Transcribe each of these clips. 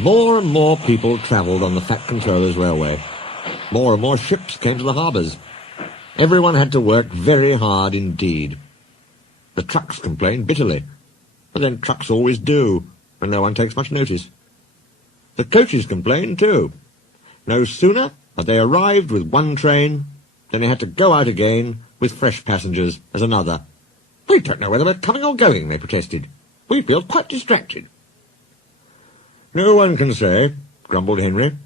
More and more people travelled on the Fat Controller's railway. More and more ships came to the harbours. Everyone had to work very hard indeed. The trucks complained bitterly, but then trucks always do, when no one takes much notice. The coaches complained too. No sooner had they arrived with one train than they had to go out again with fresh passengers as another. "We don't know whether we're coming or going," they protested. "We feel quite distracted." "No one can say," grumbled Henry,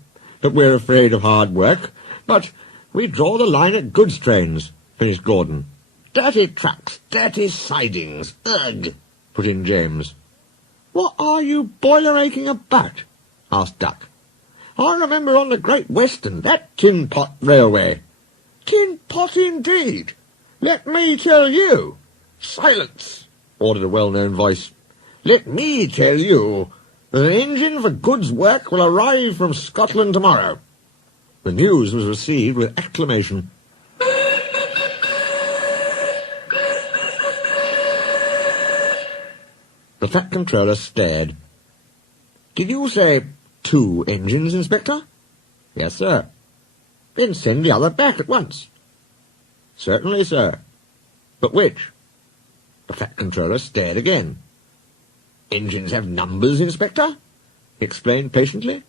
"that we're afraid of hard work, but we draw the line at goods trains," finished Gordon. "Dirty trucks, dirty sidings, ugh," put in James. "What are you boiler-aching about?" asked Duck. "I remember on the Great Western, that tin pot railway." "Tin pot indeed! Let me tell you—" "Silence!" ordered a well-known voice. "Let me tell you that an engine for goods work will arrive from Scotland tomorrow." The news was received with acclamation. The Fat Controller stared. "Did you say 2 engines, Inspector?" "Yes, sir." "Then send the other back at once." "Certainly, sir." "But which?" The Fat Controller stared again. "Engines have numbers, Inspector," he explained patiently.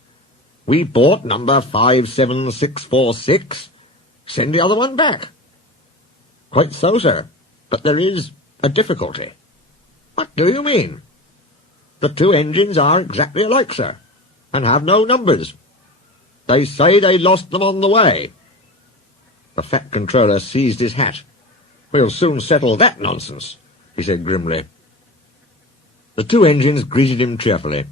"We bought number 57646. Send the other one back." "Quite so, sir, but there is a difficulty." "What do you mean?" "The 2 engines are exactly alike, sir, and have no numbers. They say they lost them on the way." The Fat Controller seized his hat. "We'll soon settle that nonsense," he said grimly. The 2 engines greeted him cheerfully.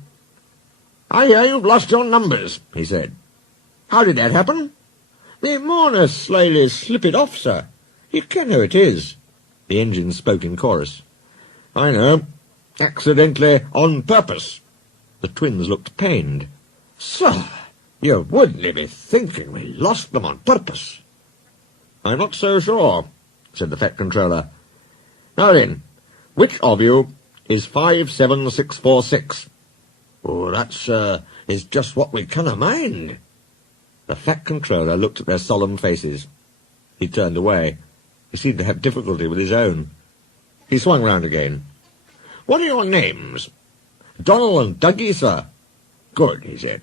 "I hear you've lost your numbers," he said. "How did that happen?" "Me mourner slyly slipped off, sir. You ken how it is." The engines spoke in chorus. "I know. Accidentally, on purpose." The twins looked pained. "Sir, you wouldn't be thinking we lost them on purpose." "I'm not so sure," said the Fat Controller. "Now then, which of you is 57646? "Oh, that's, is just what we canna mind." The Fat Controller looked at their solemn faces. He turned away. He seemed to have difficulty with his own. He swung round again. "What are your names?" "Donald and Dougie, sir." "Good," he said.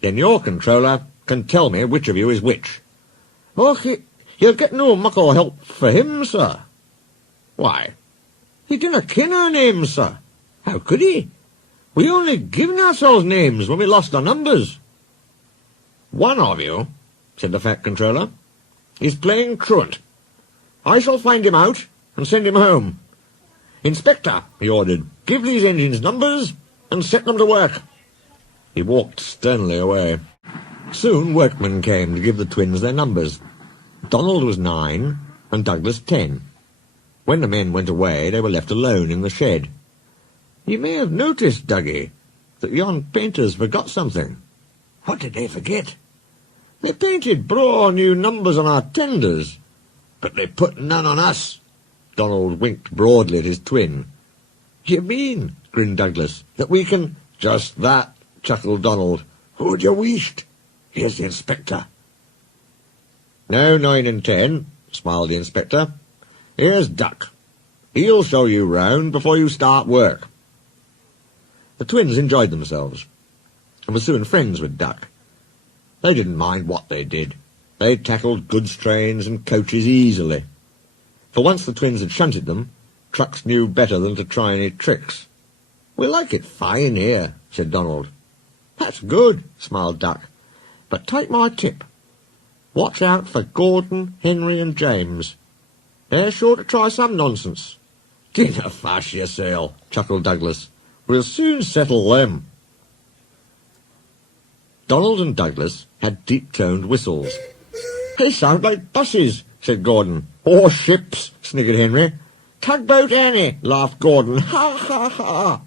"Then your controller can tell me which of you is which." "Oh, he'll get no muckle help for him, sir." "Why?" "He didn't ken our names, sir. How could he? We only given ourselves names when we lost our numbers." "One of you," said the Fat Controller, "is playing truant. I shall find him out and send him home. Inspector," he ordered, "give these engines numbers and set them to work." He walked sternly away. Soon workmen came to give the twins their numbers. Donald was 9 and Douglas 10. When the men went away, they were left alone in the shed. "You may have noticed, Dougie, that yon painters forgot something." "What did they forget?" "They painted braw new numbers on our tenders, but they put none on us." Donald winked broadly at his twin. "You mean," grinned Douglas, "that we can—" "Just that," chuckled Donald. "Who'd you wished? Here's the Inspector." "No 9 and 10, smiled the Inspector. "Here's Duck. He'll show you round before you start work." The twins enjoyed themselves, and were soon friends with Duck. They didn't mind what they did. They tackled goods trains and coaches easily. For once the twins had shunted them, trucks knew better than to try any tricks. "We like it fine here," said Donald. "That's good," smiled Duck. "But take my tip. Watch out for Gordon, Henry and James. They're sure to try some nonsense." "Dinna fash yourself," chuckled Douglas. "We'll soon settle them." Donald and Douglas had deep-toned whistles. "They sound like buses," said Gordon. "Or ships," sniggered Henry. "Tugboat Annie," laughed Gordon. "Ha, ha, ha."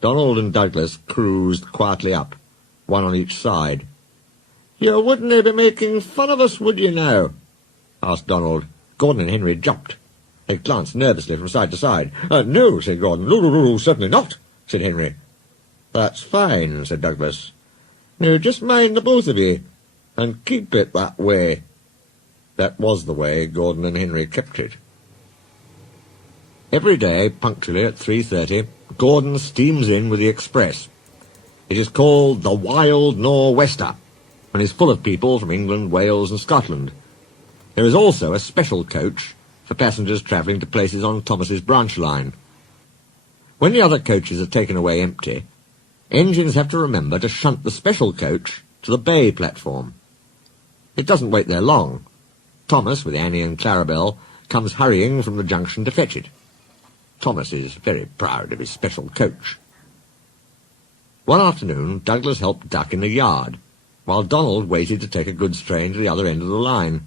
Donald and Douglas cruised quietly up, one on each side. "You wouldn't be making fun of us, would you now?" asked Donald. Gordon and Henry jumped. They glanced nervously from side to side. "No," said Gordon. "No, certainly not," said Henry. "That's fine," said Douglas. "Now just mind the both of ye, and keep it that way." That was the way Gordon and Henry kept it. Every day, punctually at 3:30, Gordon steams in with the express. It is called the Wild Nor'Wester, and is full of people from England, Wales and Scotland. There is also a special coach for passengers travelling to places on Thomas's branch line. When the other coaches are taken away empty, engines have to remember to shunt the special coach to the bay platform. It doesn't wait there long. Thomas, with Annie and Clarabelle, comes hurrying from the junction to fetch it. Thomas is very proud of his special coach. One afternoon, Douglas helped Duck in the yard, while Donald waited to take a goods train to the other end of the line.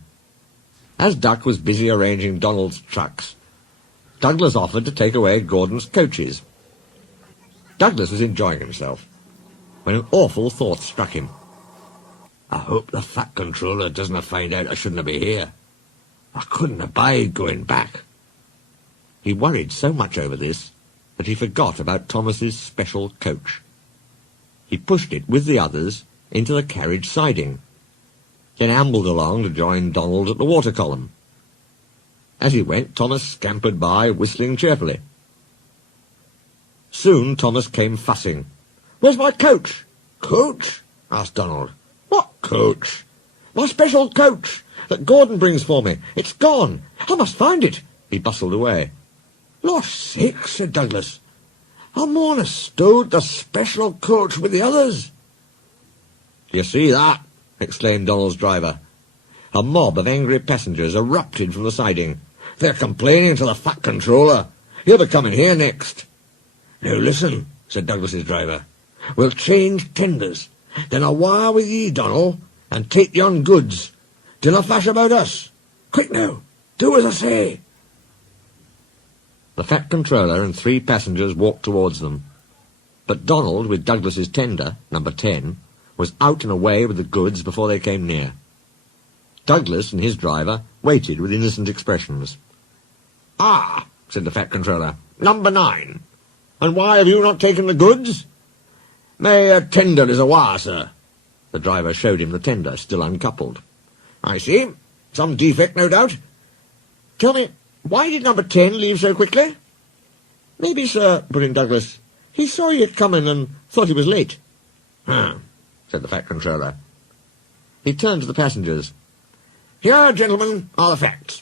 As Duck was busy arranging Donald's trucks, Douglas offered to take away Gordon's coaches. Douglas was enjoying himself, when an awful thought struck him. "I hope the fat controller doesn't find out I shouldn't be here. I couldn't abide going back." He worried so much over this that he forgot about Thomas's special coach. He pushed it with the others into the carriage siding, then ambled along to join Donald at the water column. As he went, Thomas scampered by, whistling cheerfully. Soon Thomas came fussing. "Where's my coach?" "Coach?" asked Donald. "What coach?" "My special coach that Gordon brings for me. It's gone. I must find it." He bustled away. "Lost sakes," said Douglas. "I more'n have stowed the special coach with the others." "You see that?" exclaimed Donald's driver. A mob of angry passengers erupted from the siding. "They're complaining to the fat controller. He'll be coming here next." "Now listen," said Douglas's driver. "We'll change tenders. Then I'll wire with ye, Donald, and take yon goods. Dinna fash about us. Quick now, do as I say." The fat controller and 3 passengers walked towards them. But Donald, with Douglas's tender, number 10, was out and away with the goods before they came near. Douglas and his driver waited with innocent expressions. "Ah," said the fat controller, "number 9. And why have you not taken the goods?" "My tender is awa, sir." The driver showed him the tender, still uncoupled. "I see. Some defect, no doubt. Tell me, why did number 10 leave so quickly?" "Maybe, sir," put in Douglas, "he saw you coming and thought he was late." Said the fat controller. He turned to the passengers. "Here, gentlemen, are the facts.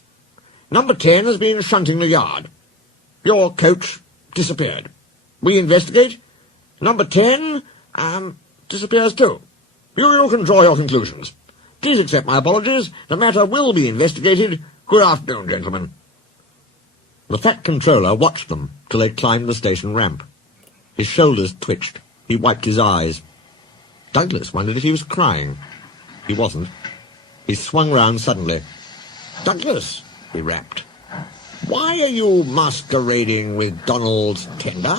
Number 10 has been shunting the yard. Your coach disappeared. We investigate. Number 10, disappears too. You can draw your conclusions. Please accept my apologies. The matter will be investigated. Good afternoon, gentlemen." The fat controller watched them till they climbed the station ramp. His shoulders twitched. He wiped his eyes. Douglas wondered if he was crying. He wasn't. He swung round suddenly. "Douglas," he rapped, "why are you masquerading with Donald's tender?"